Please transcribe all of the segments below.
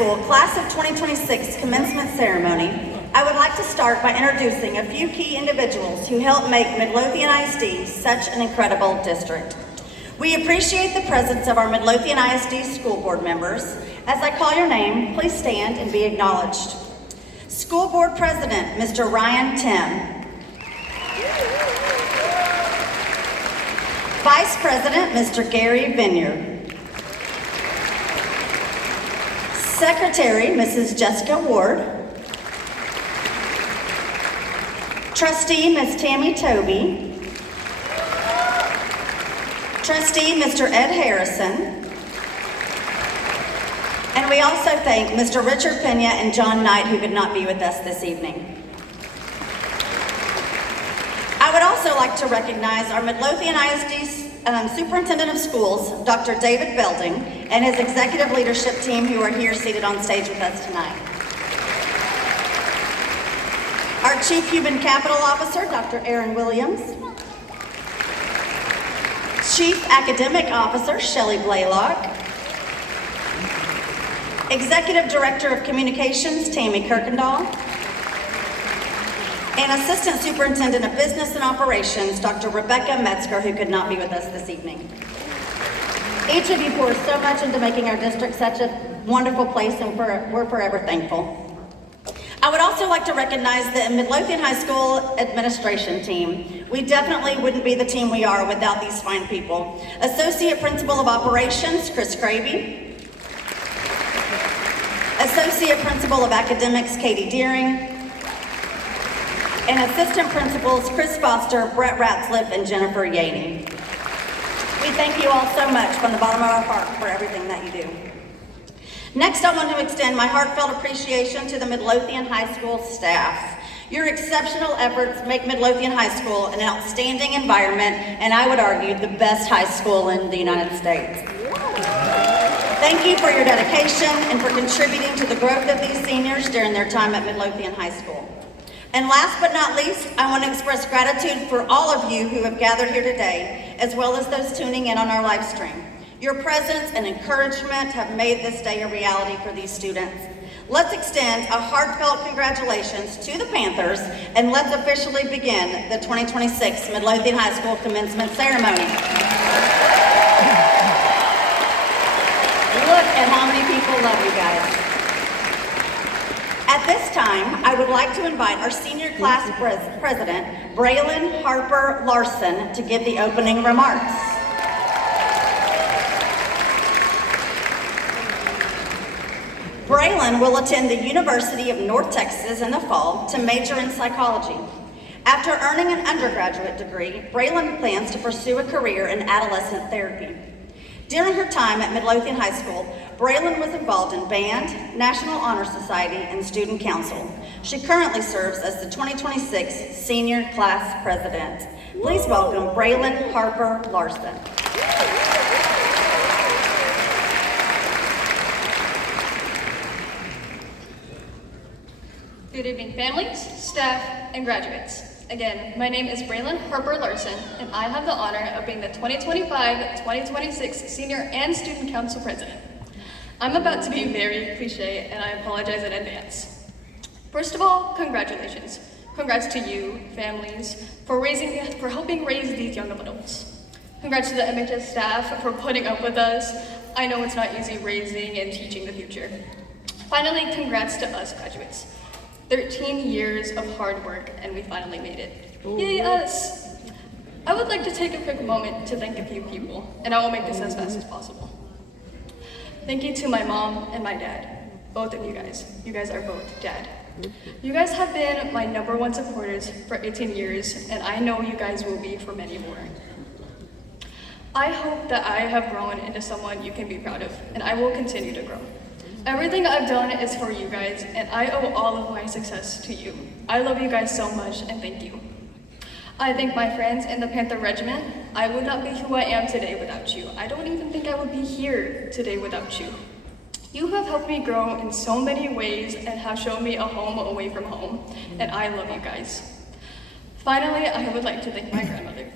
School Class of 2026 commencement ceremony, I would like to start by introducing a few key individuals who helped make Midlothian ISD such an incredible district. We appreciate the presence of our Midlothian ISD school board members. As I call your name, please stand and be acknowledged. School Board President, Mr. Ryan Tim. Vice President, Mr. Gary Vineyard. Secretary, Mrs. Jessica Ward. Trustee, Ms. Tammy Toby. Trustee, Mr. Ed Harrison. And we also thank Mr. Richard Pena and John Knight, who could not be with us this evening. I would also like to recognize our Midlothian ISD Superintendent of Schools, Dr. David Belding, and his executive leadership team who are here seated on stage with us tonight. Our Chief Human Capital Officer, Dr. Aaron Williams. Chief Academic Officer, Shelley Blaylock. Executive Director of Communications, Tammy Kirkendall. And Assistant Superintendent of Business and Operations, Dr. Rebecca Metzger, who could not be with us this evening. Each of you poured so much into making our district such a wonderful place, and we're forever thankful. I would also like to recognize the Midlothian High School administration team. We definitely wouldn't be the team we are without these fine people. Associate Principal of Operations, Chris Cravey. Associate Principal of Academics, Katie Deering. And Assistant Principals, Chris Foster, Brett Ratzliff, and Jennifer Yaney. We thank you all so much from the bottom of our heart for everything that you do. Next, I want to extend my heartfelt appreciation to the Midlothian High School staff. Your exceptional efforts make Midlothian High School an outstanding environment, and I would argue the best high school in the United States. Thank you for your dedication and for contributing to the growth of these seniors during their time at Midlothian High School. And last but not least, I want to express gratitude for all of you who have gathered here today, as well as those tuning in on our live stream. Your presence and encouragement have made this day a reality for these students. Let's extend a heartfelt congratulations to the Panthers, and let's officially begin the 2026 Midlothian High School commencement ceremony. Look at how many people love you guys. At this time, I would like to invite our senior class president, Braylon Harper Larson, to give the opening remarks. Braylon will attend the University of North Texas in the fall to major in psychology. After earning an undergraduate degree, Braylon plans to pursue a career in adolescent therapy. During her time at Midlothian High School, Braylon was involved in band, National Honor Society, and Student Council. She currently serves as the 2026 Senior Class President. Please welcome Braylon Harper Larson. Good evening, families, staff, and graduates. Again, my name is Braylon Harper Larson, and I have the honor of being the 2025-2026 Senior and Student Council President. I'm about to be very cliche, and I apologize in advance. First of all, congratulations. Congrats to you, families, for helping raise these young adults. Congrats to the MHS staff for putting up with us. I know it's not easy raising and teaching the future. Finally, congrats to us graduates. 13 years of hard work, and we finally made it. Yay, us! I would like to take a quick moment to thank a few people, and I will make this as fast as possible. Thank you to my mom and my dad, both of you guys. You guys are both dad. You guys have been my #1 supporters for 18 years, and I know you guys will be for many more. I hope that I have grown into someone you can be proud of, and I will continue to grow. Everything I've done is for you guys, and I owe all of my success to you. I love you guys so much, and thank you. I thank my friends in the Panther Regiment. I would not be who I am today without you. I don't even think I would be here today without you. You have helped me grow in so many ways and have shown me a home away from home, and I love you guys. Finally, I would like to thank my grandmother.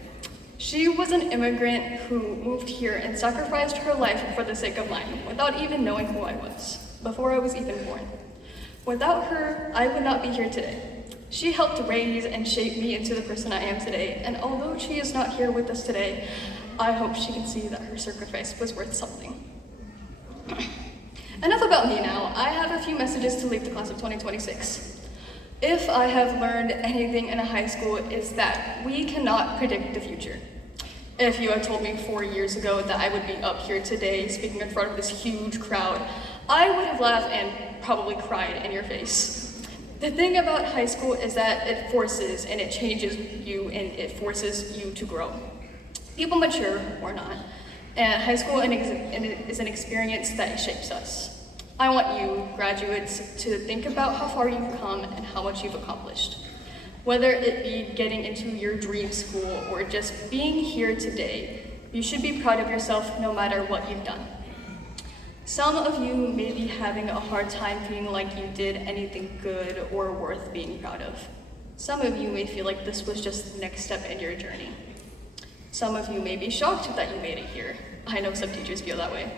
She was an immigrant who moved here and sacrificed her life for the sake of mine without even knowing who I was. before I was even born. Without her, I would not be here today. She helped raise and shape me into the person I am today, and although she is not here with us today, I hope she can see that her sacrifice was worth something. Enough about me now. I have a few messages to leave the class of 2026. If I have learned anything in a high school, it's that we cannot predict the future. If you had told me 4 years ago that I would be up here today speaking in front of this huge crowd, I would have laughed and probably cried in your face. The thing about high school is that it forces and it changes you and it forces you to grow. People mature or not, and high school is an experience that shapes us. I want you, graduates, to think about how far you've come and how much you've accomplished. Whether it be getting into your dream school or just being here today, you should be proud of yourself no matter what you've done. Some of you may be having a hard time feeling like you did anything good or worth being proud of. Some of you may feel like this was just the next step in your journey. Some of you may be shocked that you made it here. I know some teachers feel that way.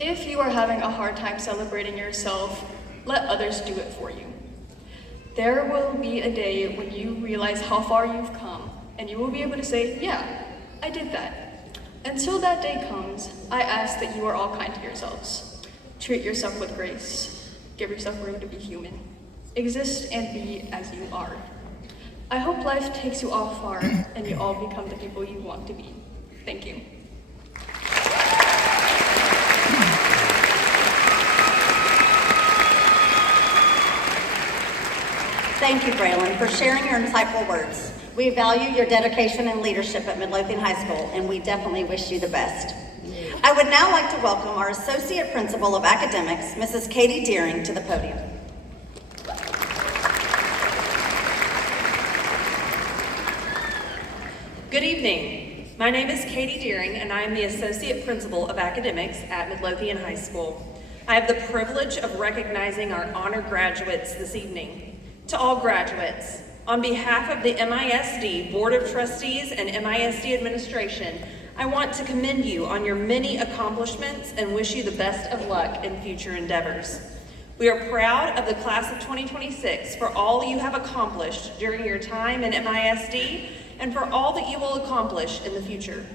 If you are having a hard time celebrating yourself, let others do it for you. There will be a day when you realize how far you've come, and you will be able to say, yeah, I did that. Until that day comes, I ask that you are all kind to yourselves. Treat yourself with grace. Give yourself room to be human. Exist and be as you are. I hope life takes you all far, and you all become the people you want to be. Thank you. Thank you, Braylon, for sharing your insightful words. We value your dedication and leadership at Midlothian High School, and we definitely wish you the best. I would now like to welcome our Associate Principal of Academics, Mrs. Katie Deering, to the podium. Good evening. My name is Katie Deering, and I am the Associate Principal of Academics at Midlothian High School. I have the privilege of recognizing our honored graduates this evening. To all graduates, on behalf of the MISD Board of Trustees and MISD Administration, I want to commend you on your many accomplishments and wish you the best of luck in future endeavors. We are proud of the class of 2026 for all you have accomplished during your time in MISD and for all that you will accomplish in the future.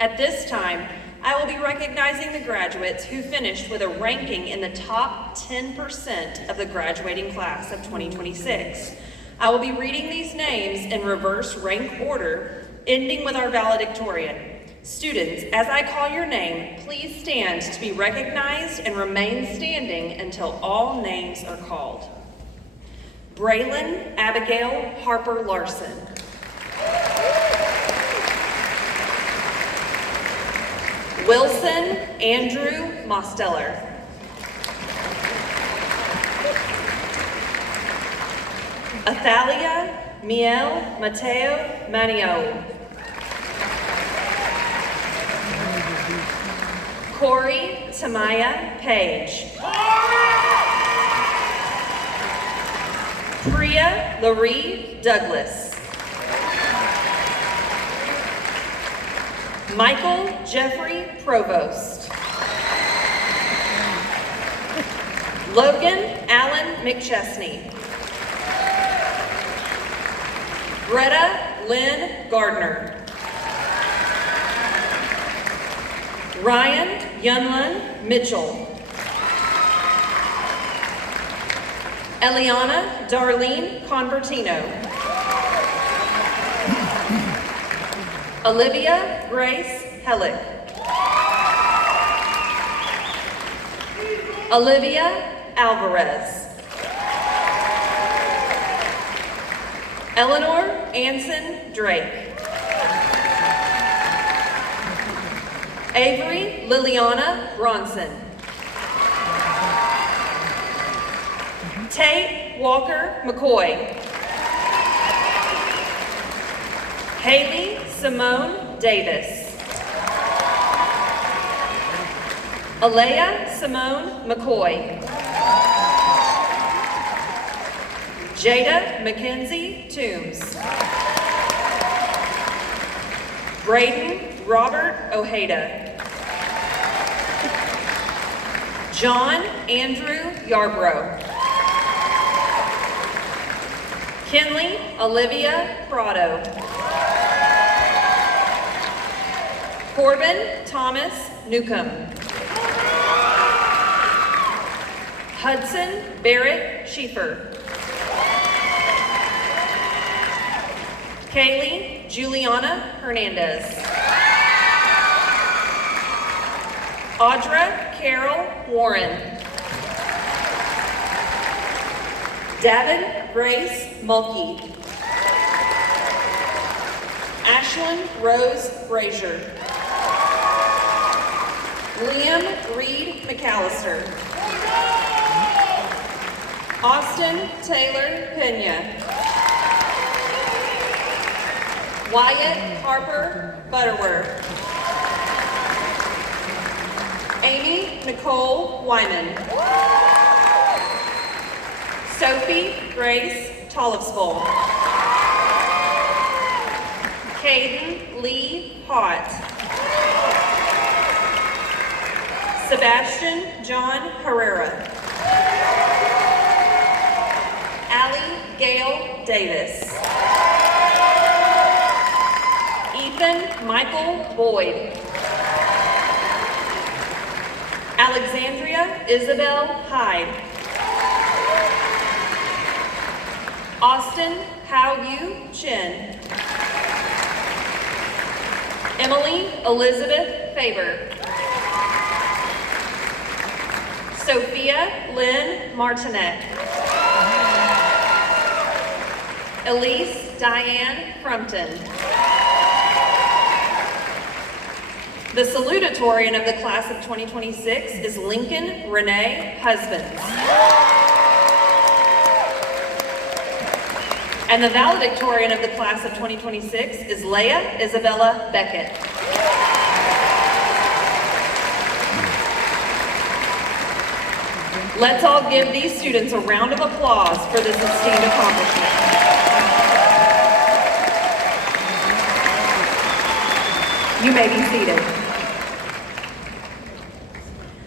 At this time, I will be recognizing the graduates who finished with a ranking in the top 10% of the graduating class of 2026. I will be reading these names in reverse rank order, ending with our valedictorian. Students, as I call your name, please stand to be recognized and remain standing until all names are called. Braylon Abigail Harper Larson. Wilson Andrew Mosteller. Athalia Miel Mateo Maniou. Corey Tamaya Page. Priya Laree Douglas. Michael Jeffrey Provost. Logan Allen McChesney. Greta Lynn Gardner. Ryan Yunlin Mitchell. Eliana Darlene Convertino. Olivia Grace Hellick. Olivia Alvarez. Eleanor Anson Drake. Avery Liliana Bronson. Tate Walker McCoy. Haley Simone Davis. Alea Simone McCoy. Jada Mackenzie Toombs. Braden Robert Ojeda. John Andrew Yarbrough. Kinley Olivia Prado. Corbin Thomas Newcomb. Hudson Barrett Schieffer. Kaylee Juliana Hernandez. Audra Carol Warren. Davin Grace Mulkey. Ashlyn Rose Brazier. Liam Reed McAllister. Austin Taylor Pena. Wyatt Harper Butterworth. Amy Nicole Wyman. Sophie Grace Tollefsvold. Caden Lee Hott. Sebastian John Herrera. Allie Gail Davis. Ethan Michael Boyd. Alexandria Isabel Hyde. Austin Hao-Yu Chin. Emily Elizabeth Faber. Sophia Lynn Martinet. Elise Diane Crumpton. The salutatorian of the class of 2026 is Lincoln Renee Husbands. And the valedictorian of the class of 2026 is Leah Isabella Beckett. Let's all give these students a round of applause for this esteemed accomplishment. You may be seated.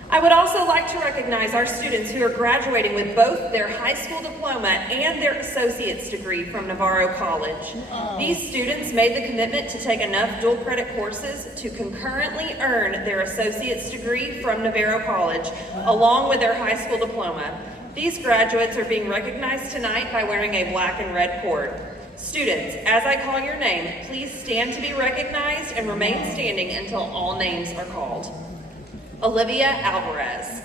I would also like to recognize our students who are graduating with both their high school diploma and their associate's degree from Navarro College. These students made the commitment to take enough dual credit courses to concurrently earn their associate's degree from Navarro College, along with their high school diploma. These graduates are being recognized tonight by wearing a black and red cord. Students, as I call your name, please stand to be recognized and remain standing until all names are called. Olivia Alvarez.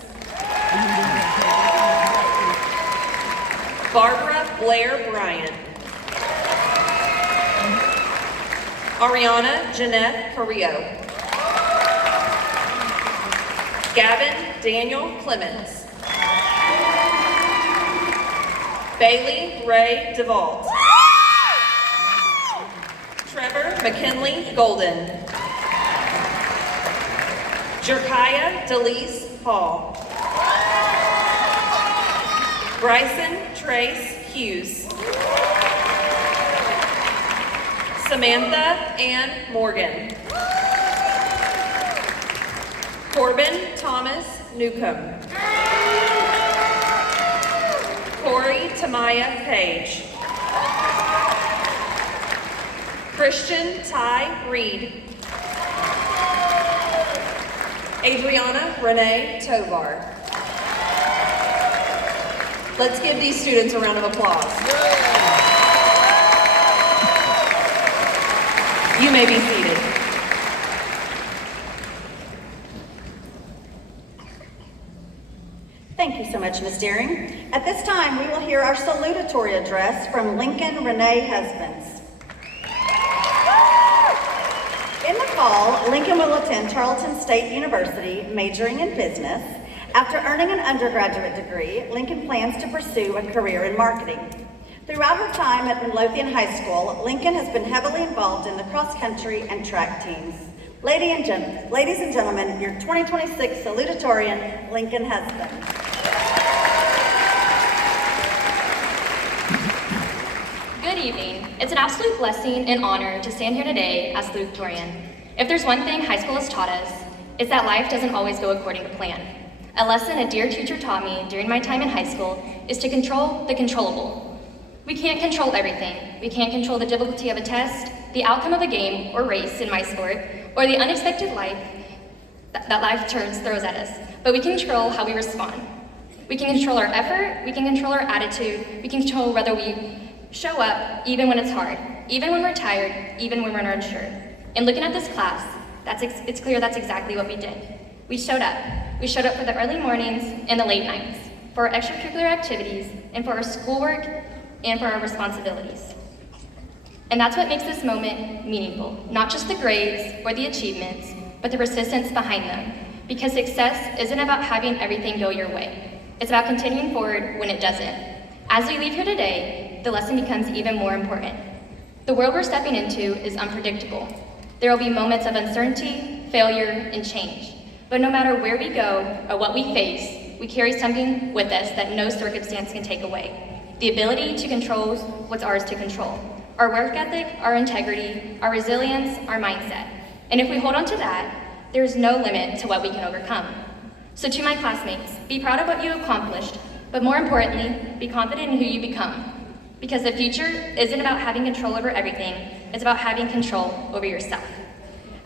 Barbara Blair Bryant. Ariana Jeanette Carrillo. Gavin Daniel Clements. Bailey Ray DeVault. Trevor McKinley Golden. Jerkiah Delise Hall. Bryson Trace Hughes. Samantha Ann Morgan. Corbin Thomas Newcomb. Corey Tamaya Page. Christian Ty Reed. Adriana Renee Tovar. Let's give these students a round of applause. You may be seated. Thank you so much, Ms. Deering. At this time, we will hear our salutatory address from Lincoln Renee Husbands. In the fall, Lincoln will attend Tarleton State University, majoring in business. After earning an undergraduate degree, Lincoln plans to pursue a career in marketing. Throughout her time at Midlothian High School, Lincoln has been heavily involved in the cross-country and track teams. Ladies and gentlemen, your 2026 salutatorian, Lincoln Husband. Good evening. It's an absolute blessing and honor to stand here today as salutatorian. If there's one thing high school has taught us, it's that life doesn't always go according to plan. A lesson a dear teacher taught me during my time in high school is to control the controllable. We can't control everything. We can't control the difficulty of a test, the outcome of a game or race in my sport, or the unexpected life that life throws at us. But we can control how we respond. We can control our effort, we can control our attitude, we can control whether we show up even when it's hard, even when we're tired, even when we're unsure. And looking at this class, it's clear that's exactly what we did. We showed up. We showed up for the early mornings and the late nights, for our extracurricular activities, and for our schoolwork, and for our responsibilities. And that's what makes this moment meaningful, not just the grades or the achievements, but the persistence behind them. Because success isn't about having everything go your way. It's about continuing forward when it doesn't. As we leave here today, the lesson becomes even more important. The world we're stepping into is unpredictable. There will be moments of uncertainty, failure, and change. But no matter where we go or what we face, we carry something with us that no circumstance can take away. The ability to control what's ours to control. Our work ethic, our integrity, our resilience, our mindset. And if we hold on to that, there is no limit to what we can overcome. So to my classmates, be proud of what you accomplished, but more importantly, be confident in who you become. Because the future isn't about having control over everything, it's about having control over yourself.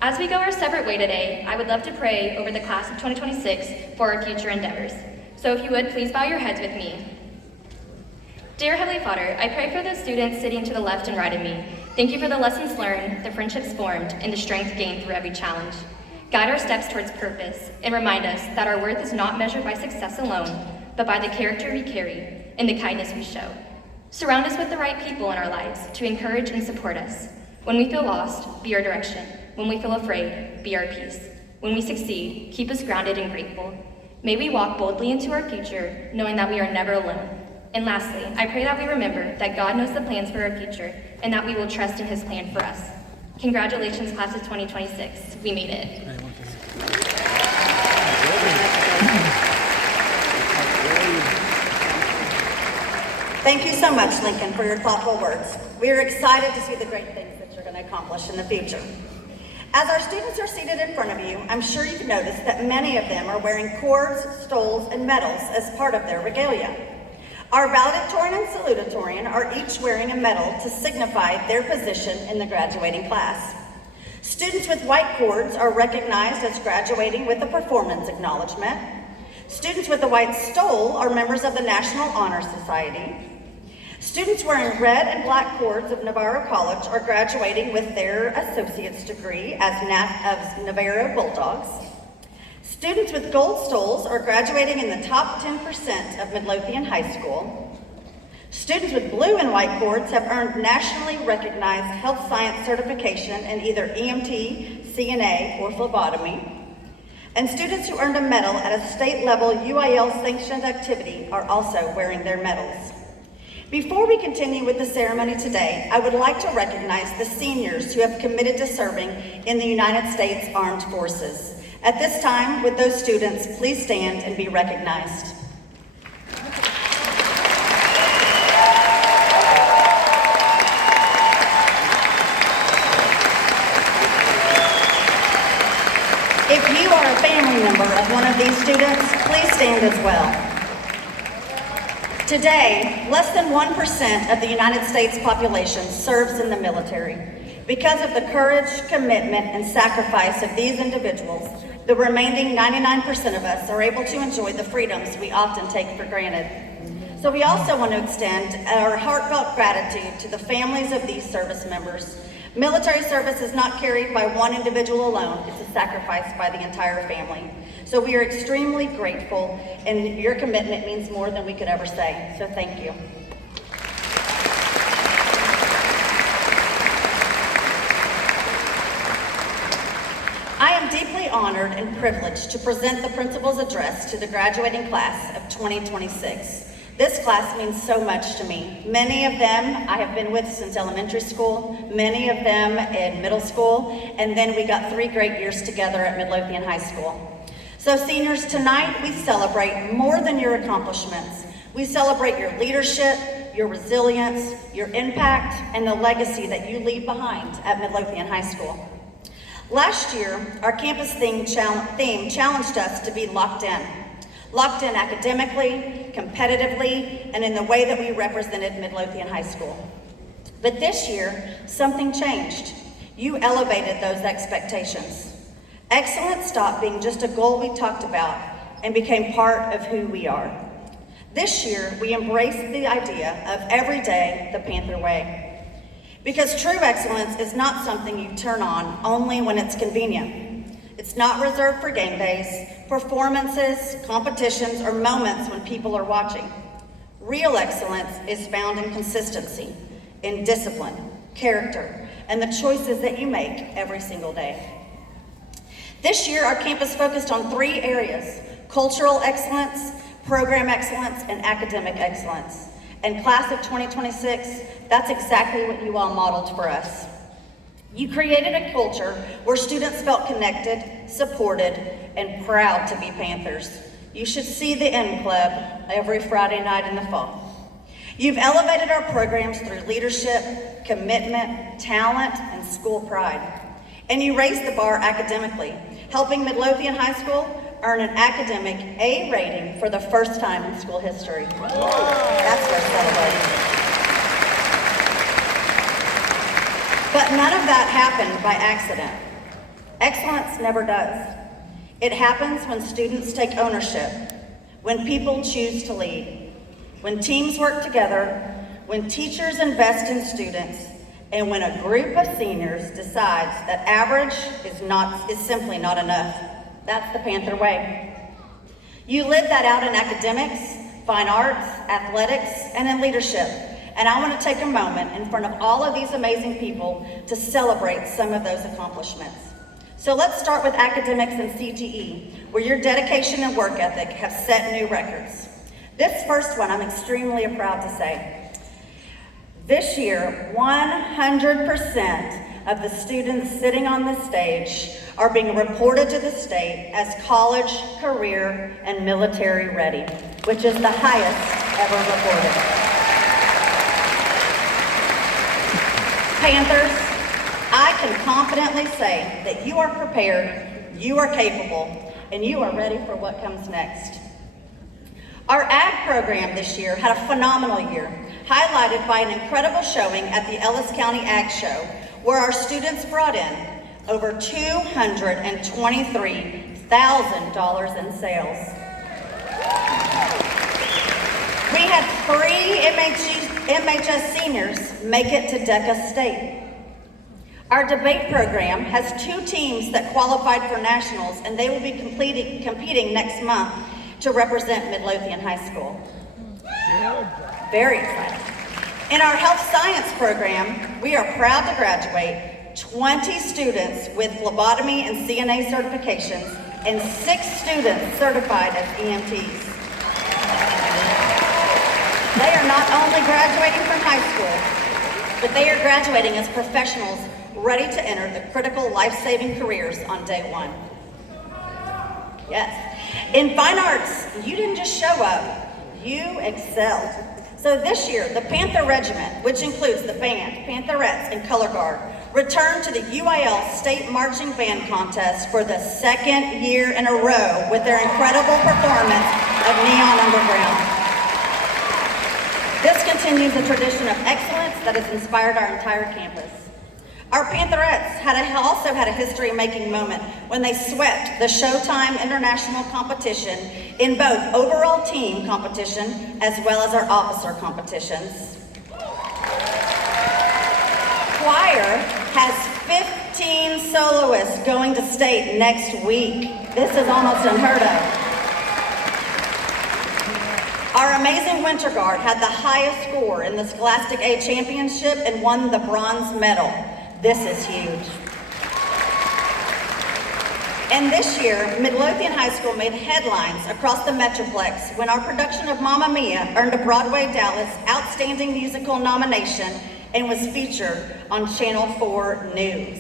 As we go our separate way today, I would love to pray over the class of 2026 for our future endeavors. So if you would, please bow your heads with me. Dear Heavenly Father, I pray for the students sitting to the left and right of me. Thank you for the lessons learned, the friendships formed, and the strength gained through every challenge. Guide our steps towards purpose, and remind us that our worth is not measured by success alone, but by the character we carry and the kindness we show. Surround us with the right people in our lives to encourage and support us. When we feel lost, be our direction. When we feel afraid, be our peace. When we succeed, keep us grounded and grateful. May we walk boldly into our future, knowing that we are never alone. And lastly, I pray that we remember that God knows the plans for our future, and that we will trust in His plan for us. Congratulations, class of 2026. We made it. Thank you so much, Lincoln, for your thoughtful words. We are excited to see the great things that you're going to accomplish in the future. As our students are seated in front of you, I'm sure you've noticed that many of them are wearing cords, stoles, and medals as part of their regalia. Our valedictorian and salutatorian are each wearing a medal to signify their position in the graduating class. Students with white cords are recognized as graduating with a performance acknowledgement. Students with the white stole are members of the National Honor Society. Students wearing red and black cords of Navarro College are graduating with their associate's degree as Navarro Bulldogs. Students with gold stoles are graduating in the top 10% of Midlothian High School. Students with blue and white cords have earned nationally recognized health science certification in either EMT, CNA, or phlebotomy. And students who earned a medal at a state-level UIL sanctioned activity are also wearing their medals. Before we continue with the ceremony today, I would like to recognize the seniors who have committed to serving in the United States Armed Forces. At this time, would those students please stand and be recognized? If you are a family member of one of these students, please stand as well. Today, less than 1% of the United States population serves in the military. Because of the courage, commitment, and sacrifice of these individuals, the remaining 99% of us are able to enjoy the freedoms we often take for granted. So we also want to extend our heartfelt gratitude to the families of these service members. Military service is not carried by one individual alone, it's a sacrifice by the entire family. So we are extremely grateful, and your commitment means more than we could ever say, so thank you. I am deeply honored and privileged to present the principal's address to the graduating class of 2026. This class means so much to me. Many of them I have been with since elementary school, many of them in middle school, and then we got 3 great years together at Midlothian High School. So seniors, tonight we celebrate more than your accomplishments. We celebrate your leadership, your resilience, your impact, and the legacy that you leave behind at Midlothian High School. Last year, our campus theme challenged us to be locked in. locked in academically, competitively, and in the way that we represented Midlothian High School. But this year, something changed. You elevated those expectations. Excellence stopped being just a goal we talked about and became part of who we are. This year, we embraced the idea of every day the Panther way. Because true excellence is not something you turn on only when it's convenient. It's not reserved for game days, performances, competitions, or moments when people are watching. Real excellence is found in consistency, in discipline, character, and the choices that you make every single day. This year, our campus focused on 3 areas: cultural excellence, program excellence, and academic excellence. And class of 2026, that's exactly what you all modeled for us. You created a culture where students felt connected, supported, and proud to be Panthers. You should see the M Club every Friday night in the fall. You've elevated our programs through leadership, commitment, talent, and school pride. And you raised the bar academically, helping Midlothian High School earn an academic A rating for the first time in school history. That's worth celebrating. But none of that happened by accident. Excellence never does. It happens when students take ownership, when people choose to lead, when teams work together, when teachers invest in students, and when a group of seniors decides that average is simply not enough. That's the Panther way. You live that out in academics, fine arts, athletics, and in leadership. And I want to take a moment in front of all of these amazing people to celebrate some of those accomplishments. So let's start with academics and CTE, where your dedication and work ethic have set new records. This first one I'm extremely proud to say. This year, 100% of the students sitting on this stage are being reported to the state as college, career, and military ready, which is the highest ever reported. Panthers, I can confidently say that you are prepared, you are capable, and you are ready for what comes next. Our ag program this year had a phenomenal year, highlighted by an incredible showing at the Ellis County Ag Show, where our students brought in over $223,000 in sales. We had 3 MHS seniors make it to DECA State. Our debate program has 2 teams that qualified for nationals, and they will be competing next month to represent Midlothian High School. Very exciting. In our health science program, we are proud to graduate 20 students with phlebotomy and CNA certifications and 6 students certified as EMTs. They are not only graduating from high school, but they are graduating as professionals ready to enter the critical life-saving careers on day 1. Yes. In fine arts, you didn't just show up, you excelled. So this year, the Panther Regiment, which includes the band, Pantherettes, and Color Guard, returned to the UIL State Marching Band Contest for the 2nd year in a row with their incredible performance of Neon Underground. This continues a tradition of excellence that has inspired our entire campus. Our Pantherettes also had a history-making moment when they swept the Showtime International competition in both overall team competition as well as our officer competitions. Choir has 15 soloists going to state next week. This is almost unheard of. Our amazing Winter Guard had the highest score in the Scholastic A Championship and won the bronze medal. This is huge. And this year, Midlothian High School made headlines across the Metroplex when our production of Mamma Mia earned a Broadway Dallas Outstanding Musical nomination and was featured on Channel 4 News.